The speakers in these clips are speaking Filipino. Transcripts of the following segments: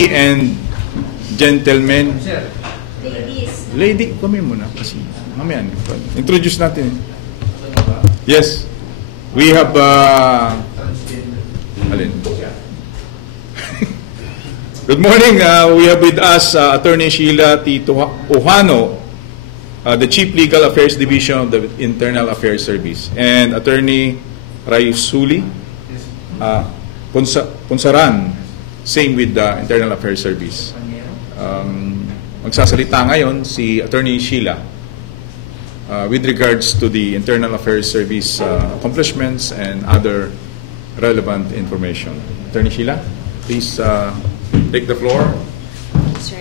Lady and gentlemen. Lady, kami muna kasi mamaya. Introduce natin. Yes. We have alin? Good morning. We have with us Attorney Sheila T. Ohano, the Chief Legal Affairs Division of the Internal Affairs Service, and Attorney Raisuli Punsaran, same with the Internal Affairs Service. Magsasalita ngayon si Attorney Sheila with regards to the Internal Affairs Service accomplishments and other relevant information. Attorney Sheila, please take the floor. Sir.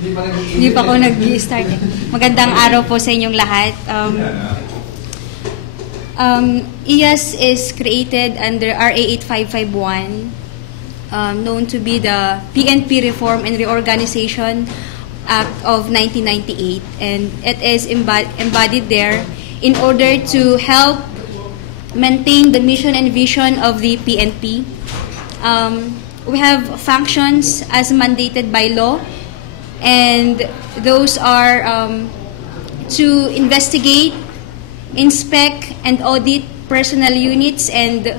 Hindi pa ako nag-start. Magandang araw po sa inyong lahat. IAS is created under RA 8551, known to be the PNP Reform and Reorganization Act of 1998, and it is embodied there in order to help maintain the mission and vision of the PNP. We have functions as mandated by law, and those are to investigate, inspect, and audit personnel units, and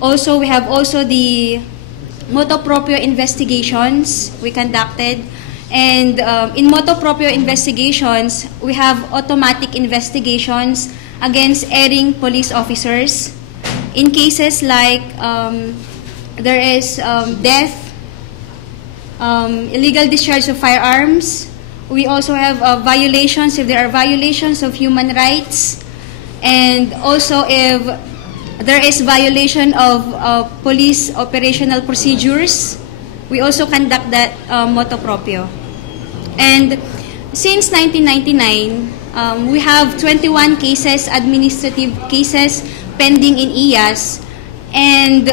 also we have the motu proprio investigations we conducted. And in motu proprio investigations, we have automatic investigations against erring police officers. In cases like there is death, illegal discharge of firearms, we also have violations, if there are violations of human rights, and also if there is violation of police operational procedures, we also conduct that motu proprio. And since 1999, we have 21 cases, administrative cases, pending in IAS. And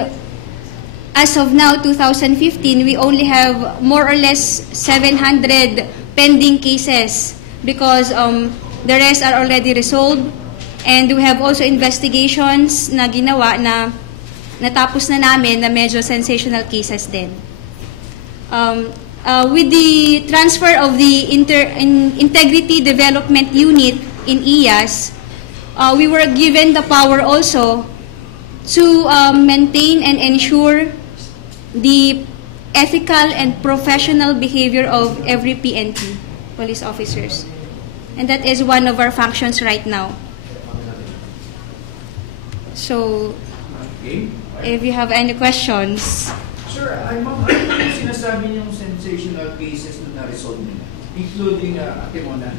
as of now, 2015, we only have more or less 700 pending cases because the rest are already resolved. And we have also investigations na ginawa na natapos na namin na medyo sensational cases din. With the transfer of the Integrity Development Unit in IAS, we were given the power also to maintain and ensure the ethical and professional behavior of every PNP, police officers. And that is one of our functions right now. So, if you have any questions. Sir, ma'am, ano yung sinasabi niyong sensational cases na na-resolve nila, including Atimonan?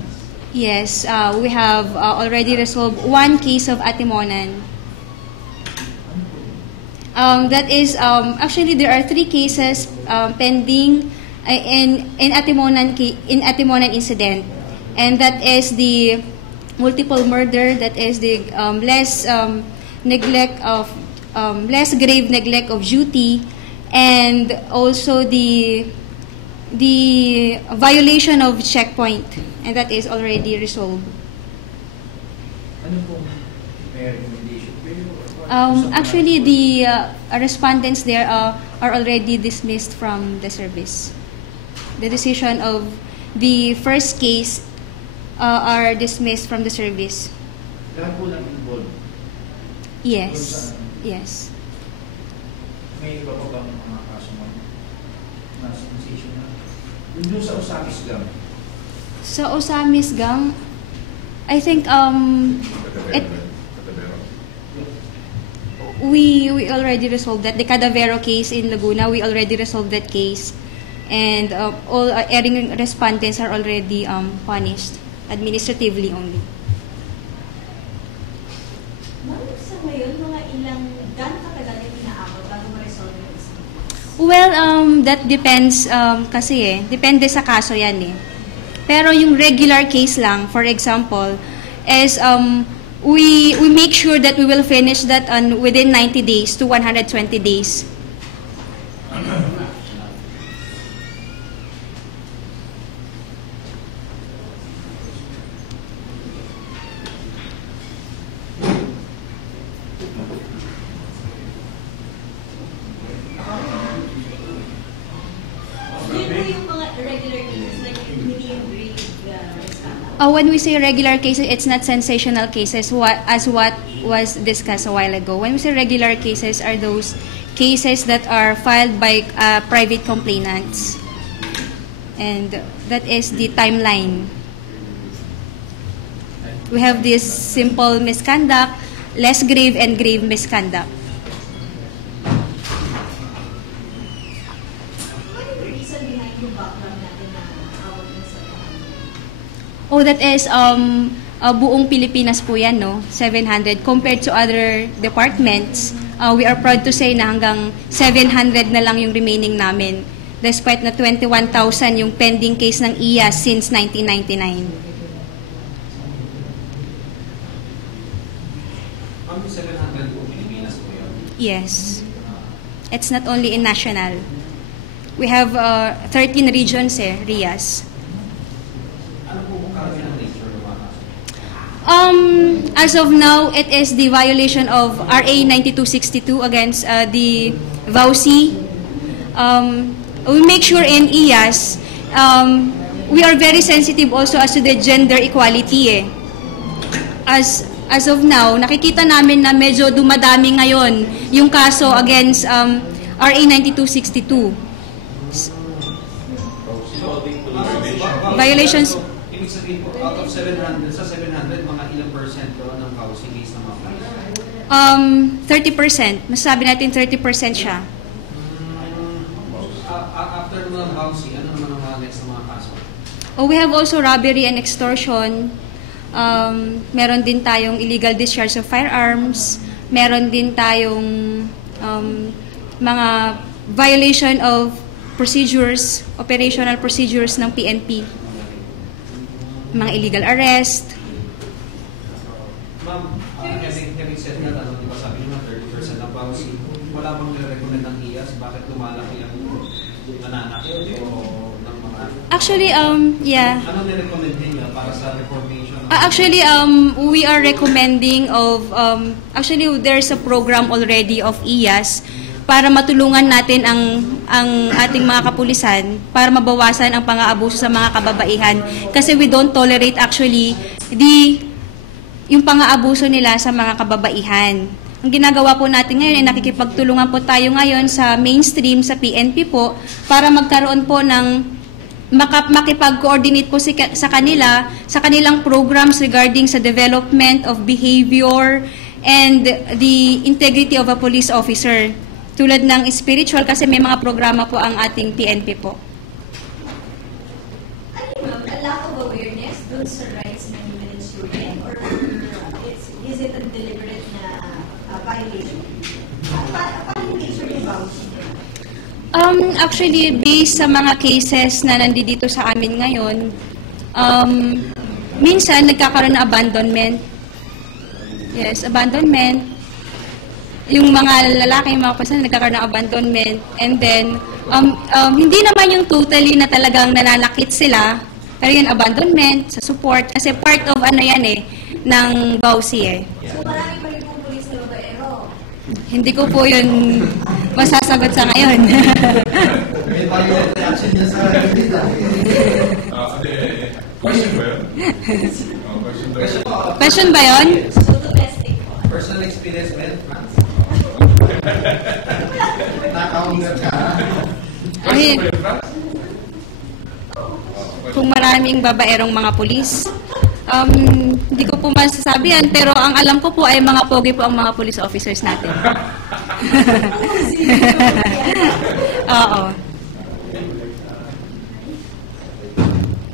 Yes, we have already resolved one case of Atimonan. That is, actually there are 3 cases pending in Atimonan incident, and that is the multiple murder, that is the less grave neglect of duty, and also the violation of checkpoint, and that is already resolved. Ano pong may recommendation? Actually, the respondents there are already dismissed from the service. The decision of the first case are dismissed from the service. Lahat po lang involved? Yes. Yes. May iba pa bang mga kaso mo na sensational? Yung sa Osamis Gang? Sa Osamis Gang, I think we already resolved that. The Cadavero case in Laguna, we already resolved that case, and all erring respondents are already punished administratively only. Sa ngayon, mga ilang gano'ng katagal yung inaabot bago ma-resolve yung isa? Well, that depends kasi depende sa kaso yan eh. Pero yung regular case lang, for example, is we make sure that we will finish that within 90 days to 120 days. When we say regular cases, it's not sensational cases, as what was discussed a while ago. When we say regular cases, are those cases that are filed by private complainants. And that is the timeline. We have this simple misconduct, less grave, and grave misconduct. What is the reason behind yung background natin na award ng 700? Oh, that is buong Pilipinas po yan, no? 700. Compared to other departments, we are proud to say na hanggang 700 na lang yung remaining namin. Despite na 21,000 yung pending case ng IAS since 1999. 700 po Pilipinas po yun? Yes. It's not only in national. We have 13 regions RIAS. Ano po karamihan ng nature ng mga kaso? As of now, it is the violation of RA 9262 against the VAUSI. We make sure in IAS, we are very sensitive also as to the gender equality. As of now, nakikita namin na medyo dumadami ngayon yung kaso against RA 9262. Violations. Ibig sabihin po, out of 700, sa 700, mga ilang percent doon ng housing case na mga 30%. Masasabi natin 30% siya. After naman ng housing, ano naman ang mga next na mga kaso? We have also robbery and extortion. Meron din tayong illegal discharge of firearms. Meron din tayong mga violation of procedures, operational procedures ng PNP. Mga illegal arrest. Ma'am, having said that, di ba sabi nyo na 30% ng housing, wala bang nire-recommend ng IAS? Bakit lumalaki ang nananakit o ng mga... Actually, yeah. Ano nire-recommend niyo para sa reformation? Actually, we are recommending of, actually, there's a program already of IAS para matulungan natin ang ating mga kapulisan para mabawasan ang pang-aabuso sa mga kababaihan. Kasi we don't tolerate actually yung pang-aabuso nila sa mga kababaihan. Ang ginagawa po natin ngayon ay nakikipagtulungan po tayo ngayon sa mainstream, sa PNP po, para magkaroon po ng makipag-coordinate po sa kanila, sa kanilang programs regarding sa development of behavior and the integrity of a police officer. Tulad ng spiritual, kasi may mga programa po ang ating PNP po. Ano ma'am, a lack of awareness dun sa rights ng human student or is it a deliberate na violation? Paano yung nature yung vouching? Actually, based sa mga cases na nandito sa amin ngayon, minsan nagkakaroon ng abandonment. Yes, abandonment. Yung mga lalaki, yung mga person nagkakaroon ng abandonment. And then, hindi naman yung totally na talagang nananakit sila, pero yung abandonment, sa support, kasi part of ano yan ng BAUSI So marami pa rin pong pulis na babaero? Hindi ko po yun masasagot sa ngayon. May violent reaction niya sa kanila. Question ba yun? Question ba yun? So domestic po. Personal experience, man? Nakaungat ka. Ay, kung maraming babaerong mga pulis, hindi ko po masasabi yan, pero ang alam ko po ay mga pogi po ang mga police officers natin. Oo.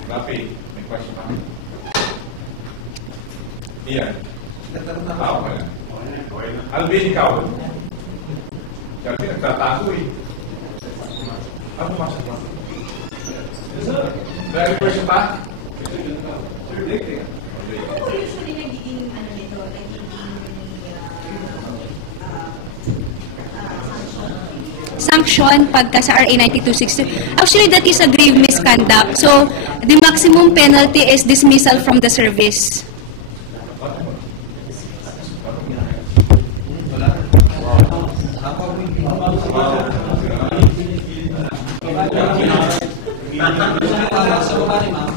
Rafi, may question pa? Iyan. Okay. Alvin, ikaw. Alvin, nagtatago Ano pumasok ba? May question pa? Ano usually nagiging ano nito, nagiging Sanction pagka sa RA 9262. Actually, that is a grave misconduct. So, the maximum penalty is dismissal from the service. Sa baba ni ma'am.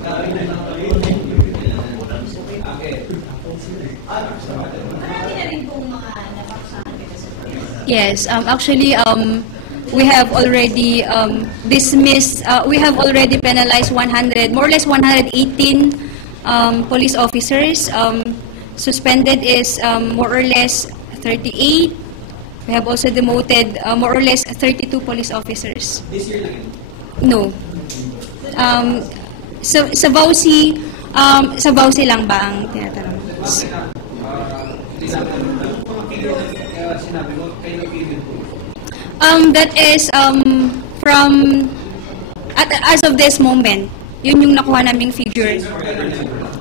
Marami na rin pong mga napakusahan kayo sa police. Yes, actually, we have already dismissed, we have already penalized 100, more or less 118 police officers. Suspended is more or less 38. We have also demoted more or less 32 police officers. This year lang yun? No. Sa Bausi lang ba ang tinatanong? Sinabi mo, kayo nag-figure po. That is from as of this moment. Yun yung nakuha naming figure.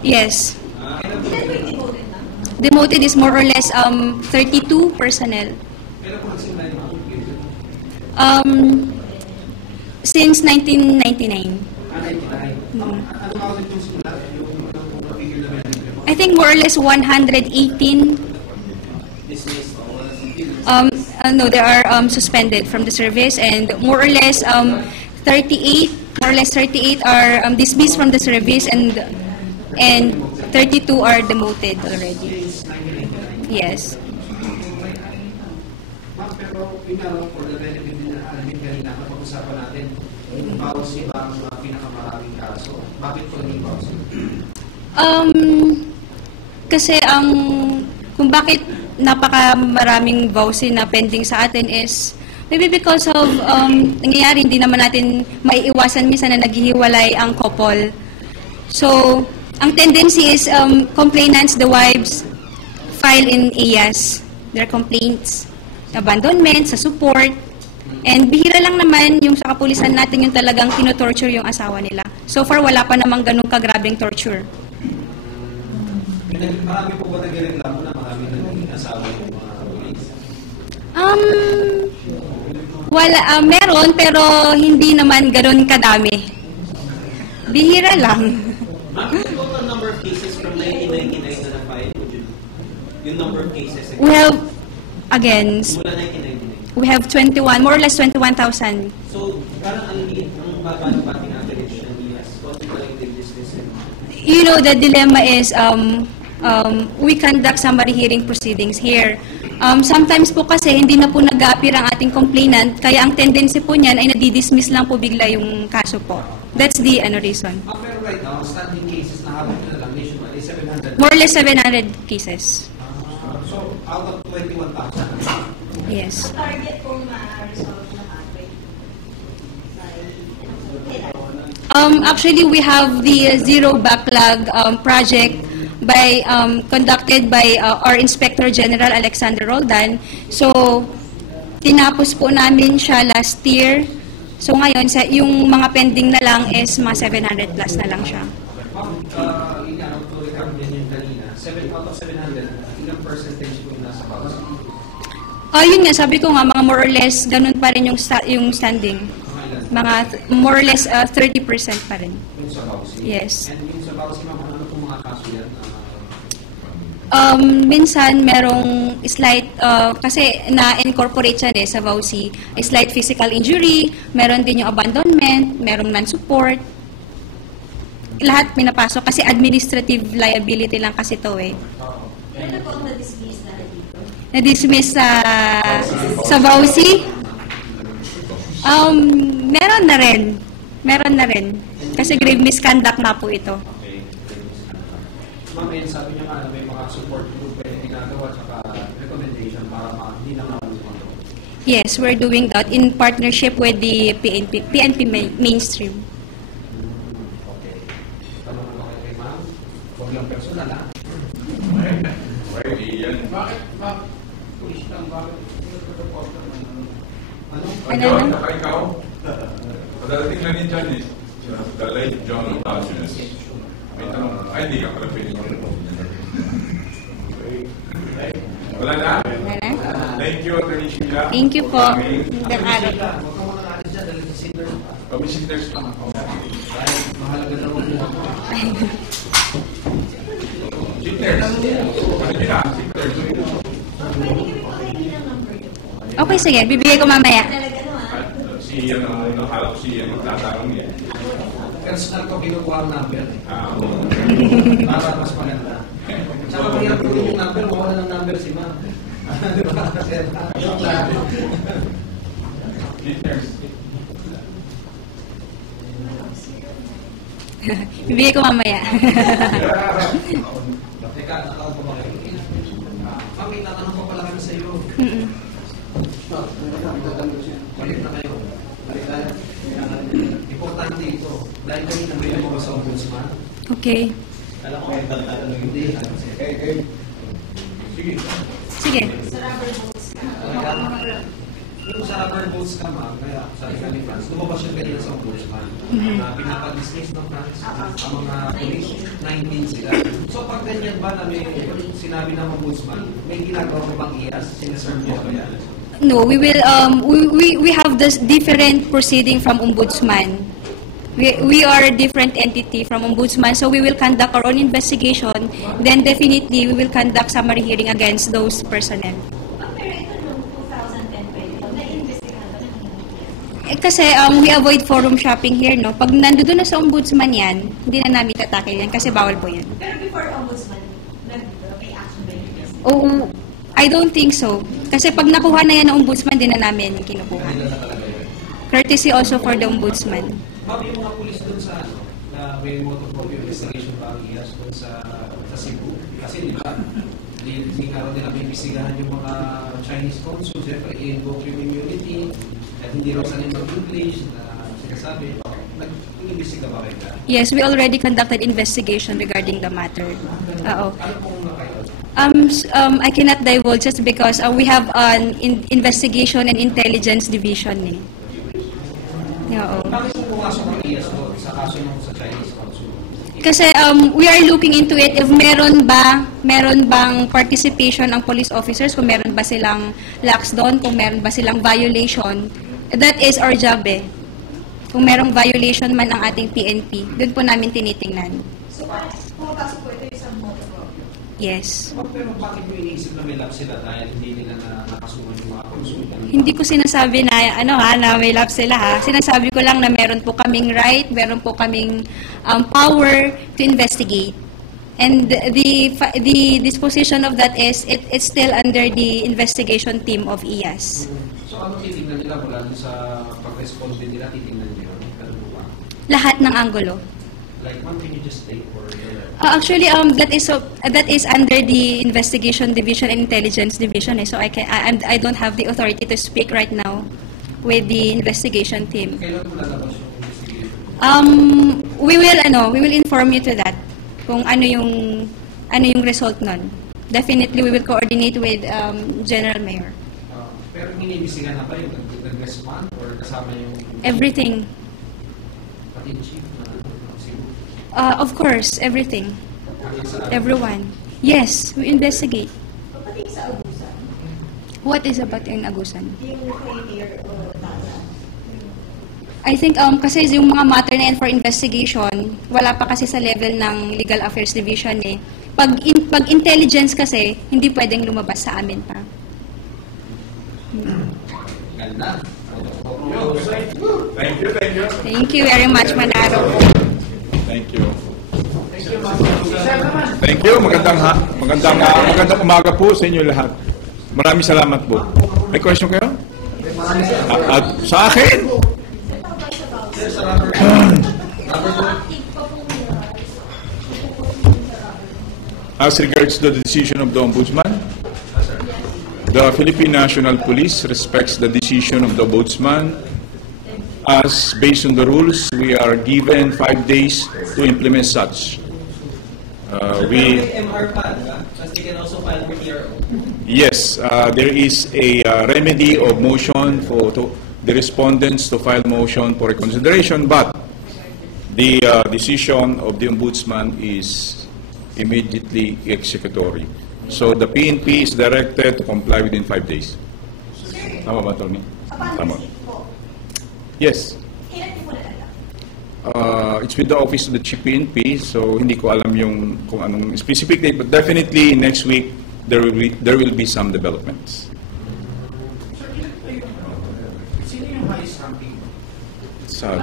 Yes. Ilan po yung devoted na? Demoted is more or less 32 personnel. Kailan po nagsimula yung mga figure? Since 1999. 99. Ano nga ulit yung simula? Yung figure na meron? I think more or less 118. Dismissed. No, they are suspended from the service, and more or less 38 are dismissed from the service, and 32 are demoted already. Since 1999. Yes. Ma'am, pero yun nga, for the benefit din na alamin kanina, napag-usapan natin, yung policy ba ang pinakamaraming kaso? Bakit po naging policy? Kasi kung bakit napakamaraming vowsy na pending sa atin is maybe because of nangyayari, hindi naman natin maiiwasan minsan na naghihiwalay ang couple. So, ang tendency is complainants, the wives, file in AIAS their complaints, abandonment, sa support, and bihira lang naman yung sa kapulisan natin yung talagang tinotorture yung asawa nila. So far, wala pa namang ganun kagrabing torture. Marami po ba nagreklamo na marami naging asawa yung mga police? Wala, meron, pero hindi naman ganun kadami. Bihira lang. Ma'am, the total number of cases from 1999 na na-file, yung number of cases, We have, again, mula 1999. we have 21, more or less 21,000. So, parang ang liit, ang baba ng bating average ng IAS. What do you like to discuss? You know, the dilemma is we conduct summary hearing proceedings here. Sometimes po kasi hindi na po nag-a-appear ang ating complainant, kaya ang tendency po niyan ay nadidismiss lang po bigla yung kaso po. That's the reason. Pero right now, standing cases na habang na lang nationwide ay 700. More or less 700 cases. So, out of 21,000. Yes. Target kung ma-resolve lahat by Actually, we have the Zero Backlog project conducted by our Inspector General Alexander Roldan. So, tinapos po namin siya last year. So, ngayon, yung mga pending na lang is mga 700 plus na lang siya. Ma'am, yun nga, to recap din yung kanina, out of 700, ilang percentage po yung nasa policy? Yun nga, sabi ko nga, mga more or less, ganun pa rin yung standing. Mga more or less 30% pa rin. Yung sa policy? Yes. And yung sa policy, ma'am, ano pong mga kaso yan? Minsan merong slight, kasi na-incorporate siya sa VAUSI, slight physical injury, meron din yung abandonment, merong non-support. Lahat pinapasok kasi administrative liability lang kasi to eh. Ilan na po ang na-dismiss na dito? Na-dismiss sa VAUSI? Meron na rin. Kasi grave misconduct na po ito. Ma'am, sabi niyo nga na may mga support group pwede ginagawa at recommendation para hindi na maulungan. Yes, we're doing that in partnership with the PNP Mainstream. Okay. Tanong ko kay ma'am. Huwag lang personal, ha? Bakit, ma'am? Pulis lang, bakit? Ano? Ikaw? Padating na rin dyan eh. The late John Passionist. May tanong. Ay, hindi ka pala pwede mo rin. Wala na? Thank you, Atty. Sheila. Thank you po. Huwag ka muna natin dyan dahil si Cinder. Visitors pa nga. Dahil mahalaga na mo po. Visitors. Ano yun na? Visitors. Pwede kami pakainin ng number niyo po. Okay, sige. Bibigay ko mamaya. Talaga no ha? Si Ian ang nakala ko si Ian magtatanong niya. personal ko kinukuha ang number. Para mas maganda. Tsaka mahirap ko yung number, mawala ng number si ma'am. Di ba? Bibigay ko mamaya. Teka, nakaon pa ba kayo? Ma'am, may tatanong pa pala kami sa iyo. Balik na kayo. Importante ito. Dahil kanina may lumabas sa ombudsman. Okay. Alam ko may tatanong Hindi. Sige. Yung sa rubber boots ka, ma'am, kaya sa ni France, lumabas yung kanina sa ombudsman. Na pinapag-dismiss ng France, ang mga police, 19 sila. So pag ganyan ba na may sinabi ng ombudsman, may ginagawa ko bang iyas? Sinaserve niyo ba yan? No, we will we have this different proceeding from ombudsman. We are a different entity from ombudsman, so we will conduct our own investigation. Then definitely we will conduct summary hearing against those personnel. Pero ito noong 2010 pa yun, na-investigahan ba ng Kasi we avoid forum shopping here, no. Pag nandoon na sa ombudsman yan, hindi na namin tatakil yan kasi bawal po yan. Pero before ombudsman, may action ba yun? Oo, I don't think so. Kasi pag nakuha na yan ng ombudsman, din na namin kinukuha. Kanila na talaga yun. Courtesy also for the ombudsman. Ma'am, yung mga pulis dun sa ano, na may motorcycle investigation ba ang iyas dun sa Cebu? Kasi di ba, hindi nga rin nila bibisigahan yung mga Chinese consul, siyempre i-invoke yung immunity, at hindi raw sanay mag-English, na sinasabi, nag-imbestiga ba kayo na? Yes, we already conducted investigation regarding the matter. Oo. Ano pong nakayo? I cannot divulge just because we have an investigation and intelligence division. Oo. Bakit po pumasok ang iyas doon sa kaso nung sa Chinese consul? Kasi we are looking into it if meron bang participation ang police officers, kung meron ba silang lax doon, kung meron ba silang violation. That is our job eh. Kung merong violation man ang ating PNP, doon po namin tinitingnan. So, pumapasok po ito yung sa motorcycle? Yes. Pero bakit mo iniisip na may lab sila dahil hindi nila nakasuman yung mga consultant? Hindi ko sinasabi na na may lapse sila ha. Sinasabi ko lang na meron po kaming right, meron po kaming power to investigate. And the disposition of that is it's still under the investigation team of IAS. So ano titignan nila mula dun sa pag-respond din nila, titignan nila? Ganun ba? Lahat ng anggulo. Like, ma'am, can you just state for Actually, that is under the investigation division and intelligence division. So I don't have the authority to speak right now with the investigation team. Kailan mo lalabas yung investigation? We will inform you to that kung ano yung result nun. Definitely we will coordinate with General Mayor. Pero iniimbestigahan na ba yung nag-respond or kasama yung Everything. pati yung chief na Cebu? Of course, everything. Everyone. Yes, we investigate. Pati sa abusan, What is about in Agusan? yung kay Mayor Tata. I think kasi yung mga matter na yan for investigation, wala pa kasi sa level ng Legal Affairs Division eh. Pag intelligence kasi, hindi pwedeng lumabas sa amin pa. Ganda. Thank you, thank you. Thank you very much, Manaro. Thank you. Thank you. Magandang umaga po sa inyo lahat. Maraming salamat po. May question kayo? At sa akin? As regards to the decision of the Ombudsman, the Philippine National Police respects the decision of the Ombudsman. As based on the rules, we are given 5 days to implement such. May MR pa, diba? Because they can also file for TRO. Yes, there is a remedy of motion for the respondents to file motion for reconsideration, but the decision of the Ombudsman is immediately executory. So the PNP is directed to comply within 5 days. Tama ba, Atty.? Tama. Yes. Kailan po natanggap? It's with the office of the Chief PNP, so hindi ko alam kung anong specific date, but definitely next week there will be some developments. Sino yung highest ranking? Saan?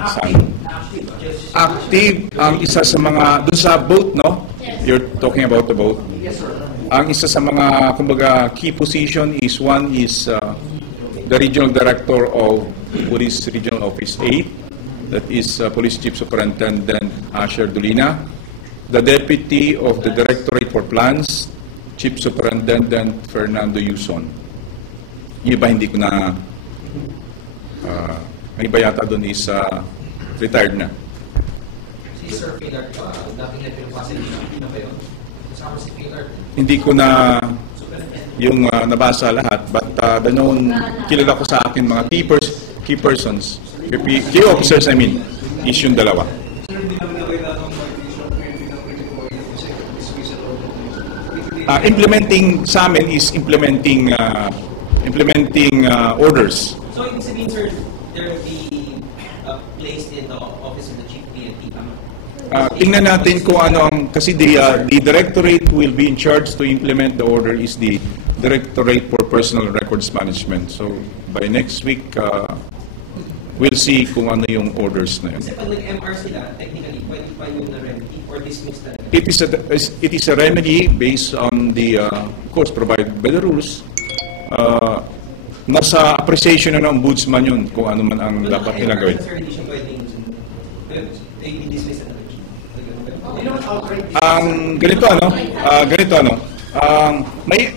Active ang isa sa mga, dun sa boat, no? You're talking about the boat. Yes, sir. Ang isa sa mga, kumbaga, key position is one is the Regional Director of Police Regional Office 8, that is Police Chief Superintendent Asher Dolina, the Deputy of the Directorate for Plans, Chief Superintendent Fernando Yuson. Yung iba hindi ko na, may iba yata doon is retired na. Si Sir Pilar, dating na pinapasok na ba yun? Kasama si Pilar. Hindi ko na yung nabasa lahat, but the known, kilala ko sa akin mga key persons, key officers I mean, is yung dalawa. Sir, hindi naman na kailangan mag-issue ng 2024 kasi dismissal order. Implementing sa amin is implementing orders. So, ibig sabihin, sir, there will be placed in the office of the chief PNP, tama? Tingnan natin kung ano ang, kasi the directorate will be in charge to implement the order is the Directorate for Personal Records Management. So, by next week, we'll see kung ano yung orders na yun. Kasi pag nag-MR sila, technically, pwede pa yung na-remedy or dismiss talaga. It is a remedy based on the, of course, provided by the rules. Nasa appreciation na ng ombudsman yun kung ano man ang dapat nilang gawin. Sir, hindi siya pwedeng i-dismiss na Ganito ano,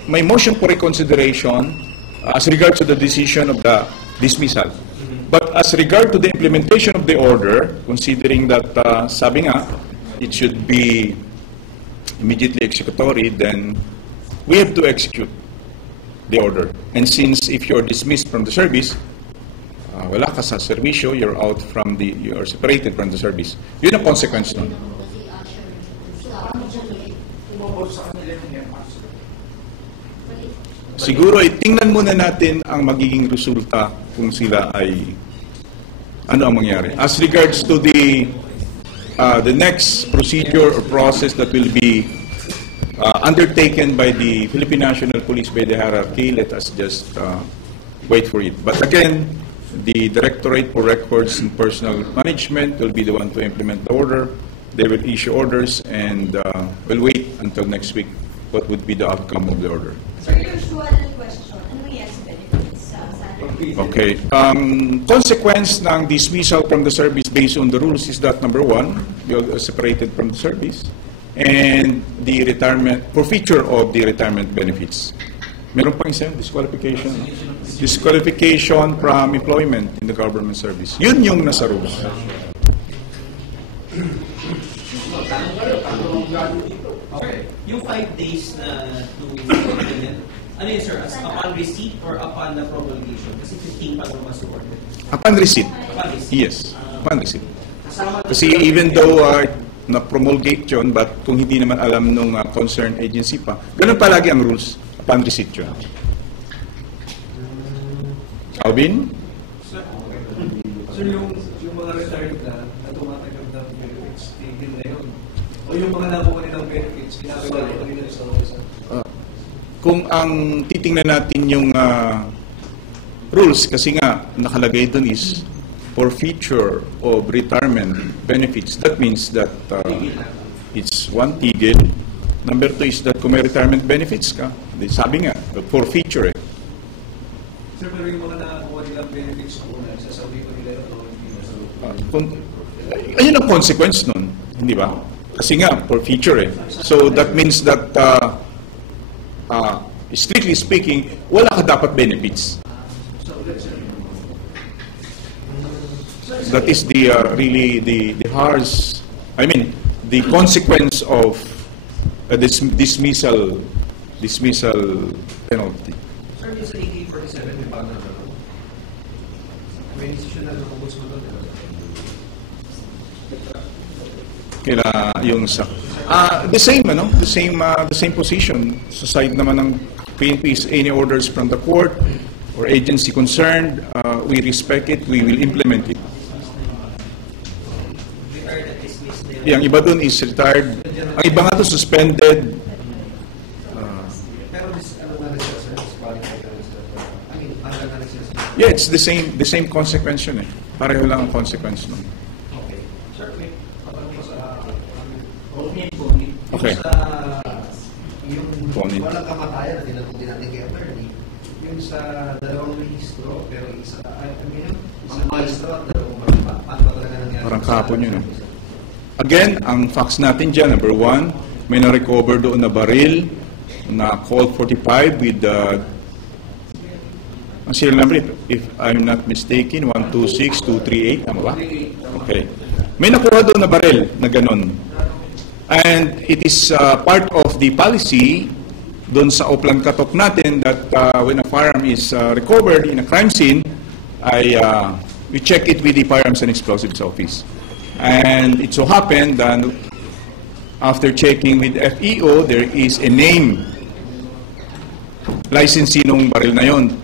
may motion for reconsideration as regards to the decision of the dismissal. But as regard to the implementation of the order, considering that sabi nga, it should be immediately executory, then we have to execute the order. And since if you're dismissed from the service, wala ka sa servisyo, you're separated from the service. Yun ang consequence nun. Siguro tingnan muna natin ang magiging resulta kung sila ay ano ang mangyari. As regards to the next procedure or process that will be undertaken by the Philippine National Police by the hierarchy, let us just wait for it. But again, the Directorate for Records and Personal Management will be the one to implement the order. They will issue orders and we'll wait until next week what would be the outcome of the order. Sir, usual question, ano yan sa benefits sa atin? Okay. Consequence ng dismissal from the service based on the rules is that number one, you're separated from the service, and the retirement, forfeiture of the retirement benefits. Meron pang isa, disqualification. Disqualification from employment in the government service. Yun yung nasa rules. Okay. Yung 5 days na to implement, ano yun, sir? As upon receipt or upon the promulgation? Kasi 15 pa naman sa order. Upon receipt. Upon receipt? Yes, upon receipt. Kasama Kasi even though na-promulgate yun, but kung hindi naman alam nung concerned agency pa, ganun palagi ang rules, upon receipt yun. Alvin? Sir, yung mga retired na tumatanggap ng benefits, tigil na yun. O yung mga nakuha nilang benefits, ginagawa nila sa office. Kung ang titingnan natin yung rules, kasi nga nakalagay doon is forfeiture of retirement benefits. That means that it's one, tigil. Number two is that kung may retirement benefits ka, sabi nga, forfeiture eh. Sir, pero yung mga nakuha nilang benefits ko na sasabi ko nila o hindi na Ayun ang consequence nun, hindi ba? Kasi nga, forfeiture eh. So that means that strictly speaking, wala ka dapat benefits. That is the really the harsh, I mean, the consequence of a dismissal penalty. Sir, yung sa AK-47 may bago na ba? May decision na ng ombudsman doon, di ba? Kaya yung sa the same position sa side naman ng PNP is any orders from the court or agency concerned, we respect it, we will implement it. retired at dismissed na yun. Yung iba dun is retired, ang iba nga to suspended. Pero ano na rin sila, sir? Disqualified na rin sila. I mean, tanggal na rin sila. Yeah, it's the same consequence yun eh. Pareho lang ang consequence nun. Okay. Okay. Yung Kunin. walang kamatayan na tinanong din natin kay attorney, yung sa dalawang rehistro, pero isang rehistro at dalawang marapa. Paano ba talaga nangyari? Parang kahapon yun, Again, ang facts natin dyan, number 1, may na-recover doon na baril na Colt 45 with ang serial number, if I'm not mistaken, 126238, tama ba? Okay. May nakuha doon na baril na ganun. And it is part of the policy doon sa Oplan Katok natin that when a firearm is recovered in a crime scene, we check it with the Firearms and Explosives Office. And it so happened that after checking with FEO, there is a name licensee nung baril na yon,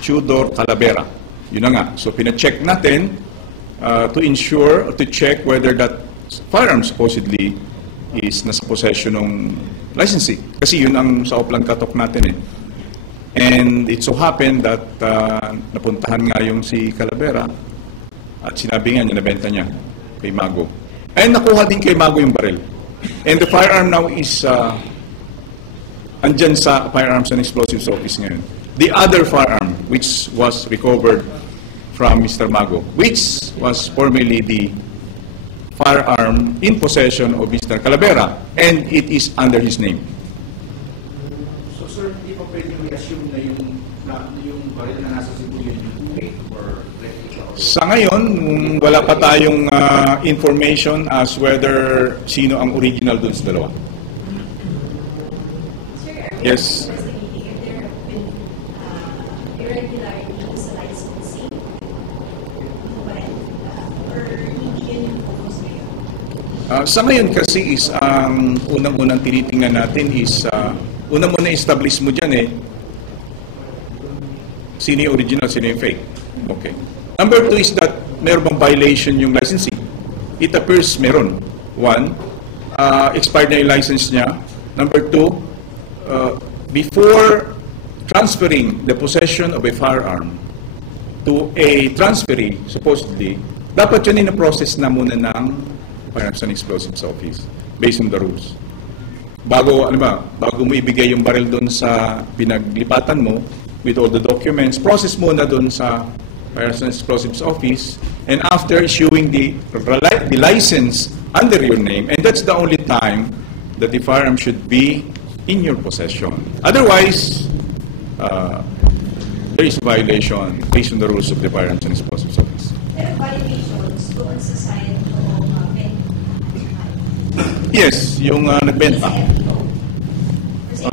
Tudor Calavera. Yun na nga. So pina-check natin to ensure, to check whether that firearm supposedly is nasa possession ng licensee. Kasi yun ang sa Oplan Katok natin And it so happened that napuntahan nga yung si Calavera at sinabi nga niya, nabenta niya kay Mago. And nakuha din kay Mago yung baril. And the firearm now is andyan sa Firearms and Explosives Office ngayon. The other firearm which was recovered from Mr. Mago, which was formerly the firearm in possession of Mr. Calavera, and it is under his name. So sir, hindi pa pwede i-assume na yung baril na nasa Cebu yun yung fake or replica? Sa ngayon, wala pa tayong information as whether sino ang original dun sa dalawa. Sir, are we Yes. investigating if there have been irregularities sa licensing? Or hindi yun yung focus ngayon? Sa ngayon kasi is ang unang-unang tinitingnan natin is unang muna establish mo dyan sino yung original, sino yung fake. Okay. Number 2 is that meron bang violation yung licensing. It appears meron. 1, expired na yung license niya. Number 2, before transferring the possession of a firearm to a transferee, supposedly, dapat yun in-process na muna ng Firearms and Explosives Office based on the rules. Bago mo ibigay yung baril doon sa pinaglipatan mo with all the documents, process muna doon sa Firearms and Explosives Office, and after issuing the license under your name, and that's the only time that the firearm should be in your possession. Otherwise, there is violation based on the rules of the Firearms and Explosives Office. Pero violations doon sa side ng Yes, yung nagbenta.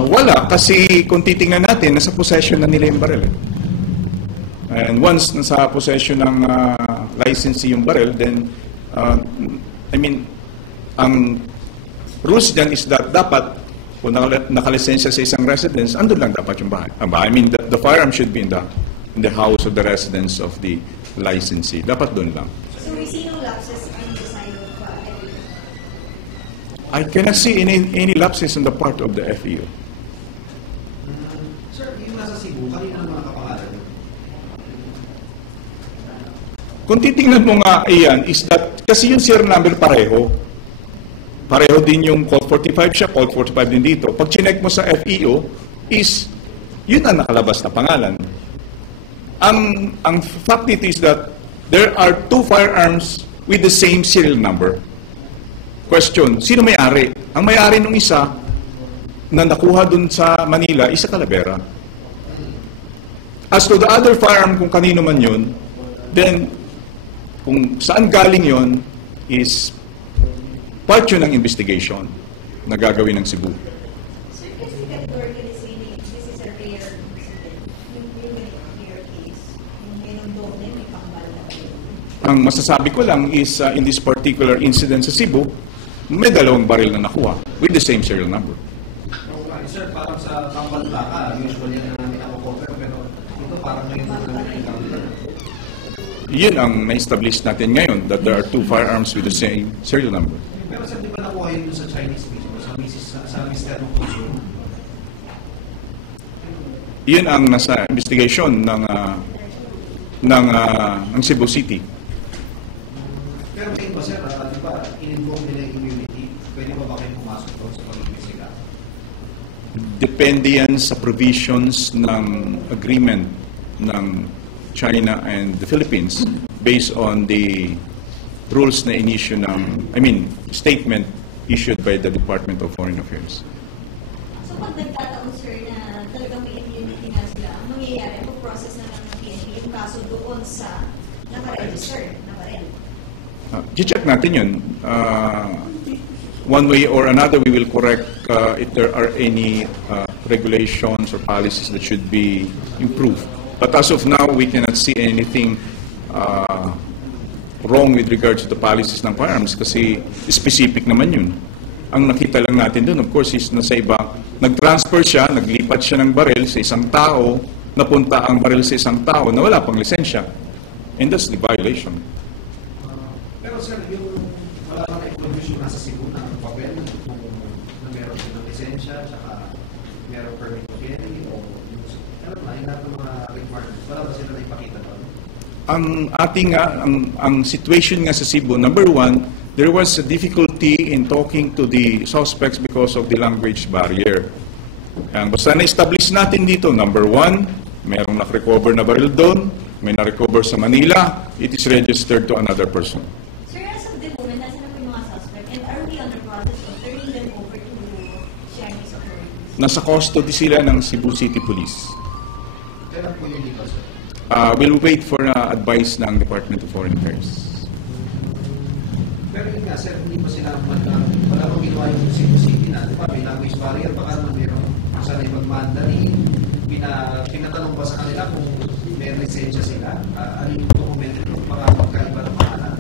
Wala, kasi kung titingnan natin, nasa possession na nila yung baril. And once nasa possession ng licensee yung baril, then, ang rules dyan is that dapat, kung nakalisensya sa isang residence, andun lang dapat yung bahay. The firearm should be in the house of the residence of the licensee. Dapat dun lang. So we see no lapses on the side of I cannot see any lapses on the part of the FEO. Sir, yung nasa Cebu, kanina ang mga kapangalan yun? Kung titingnan mo nga iyan, is that, kasi yung serial number pareho din yung Colt 45 siya, Colt 45 din dito. Pag chinek mo sa FEO, is, yun ang nakalabas na pangalan. Ang fact dito is that there are 2 firearms with the same serial number. Question, sino may-ari? Ang may-ari nung isa na nakuha dun sa Manila, isa Calavera. As to the other firearm, kung kanino man yun, then, kung saan galing yun, is part yun ng investigation na gagawin ng Cebu. Sir, kasi categorically saying this is a rare incident. Yung rare case, yung mayroong doon may pangmal na kayo. Ang masasabi ko lang is, in this particular incident sa Cebu, may 2 baril na nakuha with the same serial number. Okay, sir, parang sa Kampal Baka, usually yan namin ako-cover, pero ito parang ngayon na namin encounter. Yun ang na-establish natin ngayon, that there are 2 firearms with the same serial number. Pero sir, di ba nakuha yun sa Chinese mismo, sa Mr. Puso? Yun ang nasa investigation ng Cebu City. Pero ngayon ba sir, di ba, in-invoke nila yung immunity, pwede ba ba kayo pumasok doon sa pag-imbestiga? Depende yan sa provisions ng agreement ng China and the Philippines based on the rules na inisyu statement issued by the Department of Foreign Affairs. So pag nagkataon, sir, na talagang may immunity na sila, ang mangyayari, mag-process na lang ng PNP yung kaso doon sa naka-register na baril. I-check natin yun. One way or another, we will correct if there are any regulations or policies that should be improved. But as of now, we cannot see anything wrong with regards to the policies ng firearms kasi specific naman yun. Ang nakita lang natin doon, of course, is nasa iba, nag-transfer siya, naglipat siya ng baril sa isang tao, napunta ang baril sa isang tao na wala pang lisensya. And that's the violation. Pero sir, yung wala ka na-introduce yung nasa Cebu na papel na meron silang lisensya, tsaka meron permit to carry, o yung lahat ng mga requirements, wala ba sila na ipakita doon? Ang situation nga sa Cebu, number one, there was a difficulty in talking to the suspects because of the language barrier. Basta na-establish natin dito, number one, mayroong na-recover na baril doon, may na-recover sa Manila, it is registered to another person. Sir, as of the moment, nasa na po yung mga suspect, and are we on the process of turning them over to Chinese authorities? Nasa custody sila ng Cebu City Police. Kailan po yun dito, sir? We'll wait for advice ng Department of Foreign Affairs. Pero yun nga, sir, hindi ba sila wala bang ginawa yung Cebu City na, di ba, may language barrier, baka naman meron sanay mag-Mandarin, pinatanong ba sa kanila kung may lisensya sila, ano yung dokumento nung baka magkaiba ng pangalan?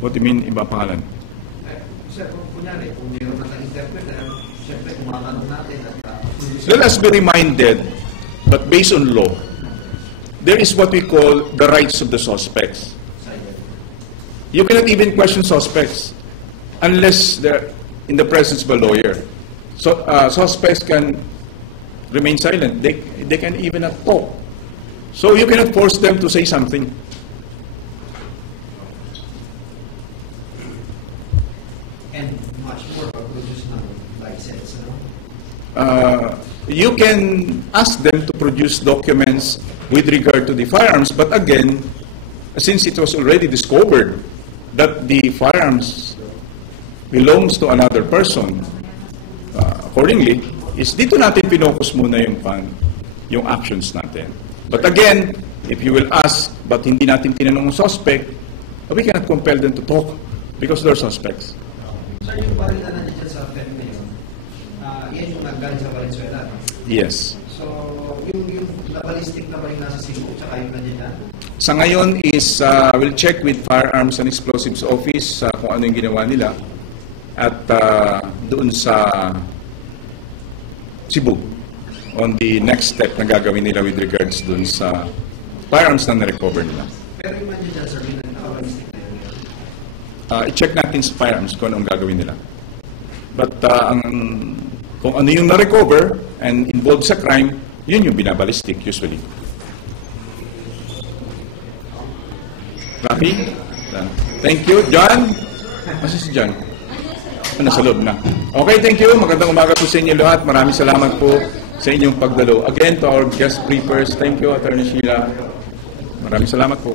What do you mean, iba pangalan? Sir, kunyari, kung meron na interpreter, siyempre, kumakanong natin at Let us be reminded, but based on law, there is what we call the rights of the suspects. You cannot even question suspects unless they're in the presence of a lawyer. So suspects can remain silent. They can even not talk. So you cannot force them to say something. and much more pag-produce ng license, no? You can ask them to produce documents with regard to the firearms, but again, since it was already discovered that the firearms belongs to another person, accordingly, is dito natin pinocus muna yung actions natin. But again, if you will ask, but hindi natin tinanong yung suspect, we cannot compel them to talk because they're suspects. Sir, yung baril na nandiyan sa FED na yun, yan yung naggaling sa Valenzuela, no? Yes. So, yung ballistic na baril nasa Cebu, tsaka yung nandiyan. Sa ngayon is, we'll check with Firearms and Explosives Office kung ano yung ginawa nila at doon sa Cebu on the next step na gagawin nila with regards doon sa firearms na na-recover nila. Pero yung nandiyan, sir, yung naka-ballistic na yun. I-check natin sa firearms kung anong gagawin nila. But kung ano yung na-recover and involved sa crime, yun yung binabalistic usually. Rafi? Thank you. John? Masa si John? Nasa loob na. Okay, thank you. Magandang umaga po sa inyo lahat. Maraming salamat po sa inyong pagdalo. Again, to our guest briefers, thank you, Attorney Sheila. Maraming salamat po.